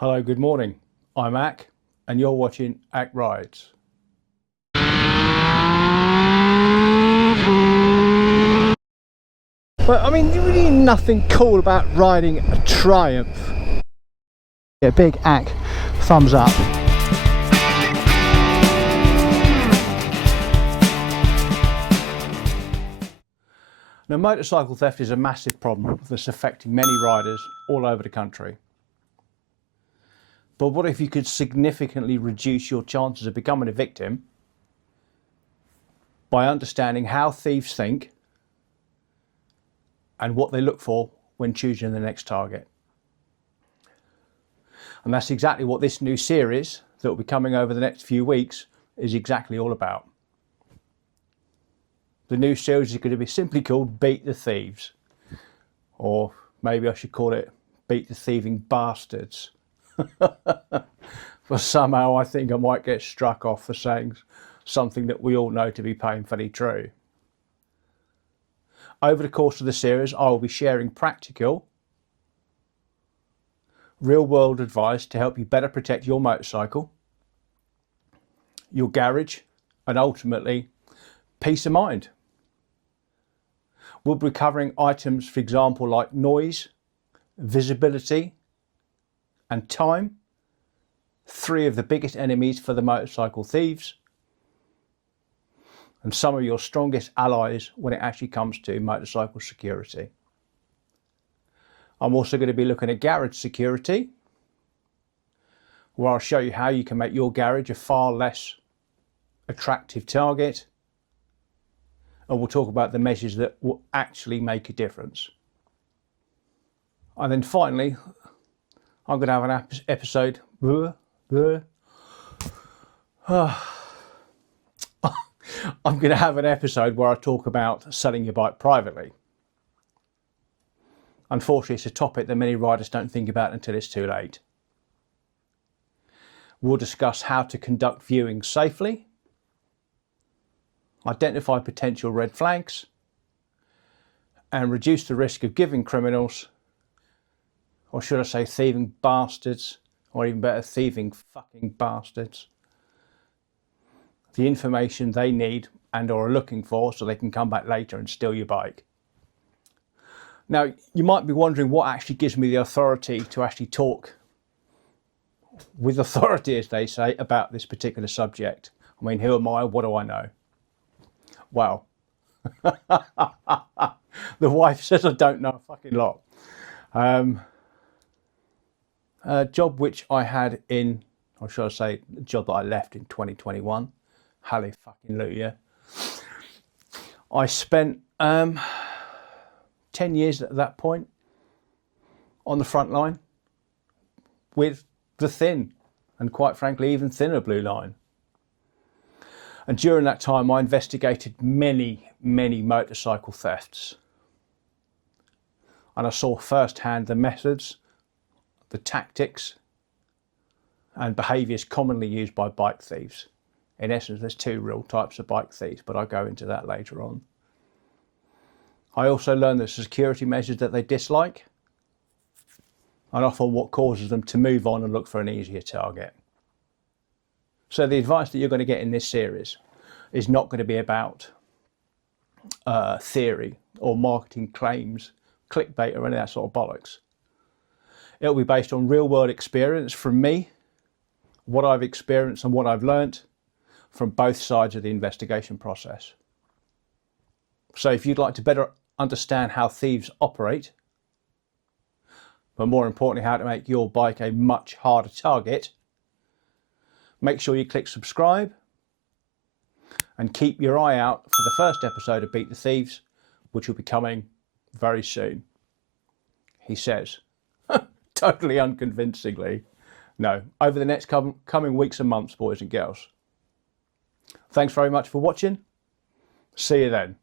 Hello, good morning. I'm Ack, and you're watching Ack Rides. Well, I mean, really nothing cool about riding a Triumph. Yeah, big Ack thumbs up. Now, motorcycle theft is a massive problem that's affecting many riders all over the country. But what if you could significantly reduce your chances of becoming a victim by understanding how thieves think and what they look for when choosing the next target? And that's exactly what this new series that will be coming over the next few weeks is exactly all about. The new series is going to be simply called Beat the Thieves, or maybe I should call it Beat the Thieving Bastards. For somehow I think I might get struck off for saying something that we all know to be painfully true. Over the course of the series, I will be sharing practical, real-world advice to help you better protect your motorcycle, your garage, and ultimately peace of mind. We'll be covering items, for example, like noise, visibility, and time, three of the biggest enemies for the motorcycle thieves, and some of your strongest allies when it actually comes to motorcycle security. I'm also going to be looking at garage security, where I'll show you how you can make your garage a far less attractive target, and we'll talk about the measures that will actually make a difference. And then finally, I'm going to have an episode. I'm going to have an episode where I talk about selling your bike privately. Unfortunately, it's a topic that many riders don't think about until it's too late. We'll discuss how to conduct viewing safely, identify potential red flags, and reduce the risk of giving criminals, or should I say thieving bastards, or even better, thieving fucking bastards, the information they need and or are looking for so they can come back later and steal your bike. Now, you might be wondering what actually gives me the authority to actually talk with authority, as they say, about this particular subject. I mean, who am I? What do I know? Well, the wife says I don't know a fucking lot. A job which I had in, or should I say, a job that I left in 2021. Hallelujah. I spent 10 years at that point on the front line with the thin and quite frankly even thinner blue line. And during that time I investigated many motorcycle thefts, and I saw firsthand the methods, the tactics and behaviours commonly used by bike thieves. In essence, there's two real types of bike thieves, but I'll go into that later on. I also learned the security measures that they dislike, and often what causes them to move on and look for an easier target. So the advice that you're going to get in this series is not going to be about theory or marketing claims, clickbait or any of that sort of bollocks. It'll be based on real world experience from me, what I've experienced and what I've learnt from both sides of the investigation process. So if you'd like to better understand how thieves operate, but more importantly how to make your bike a much harder target, make sure you click subscribe and keep your eye out for the first episode of Beat the Thieves, which will be coming very soon. He says, totally unconvincingly. No, over the next coming weeks and months, boys and girls. Thanks very much for watching. See you then.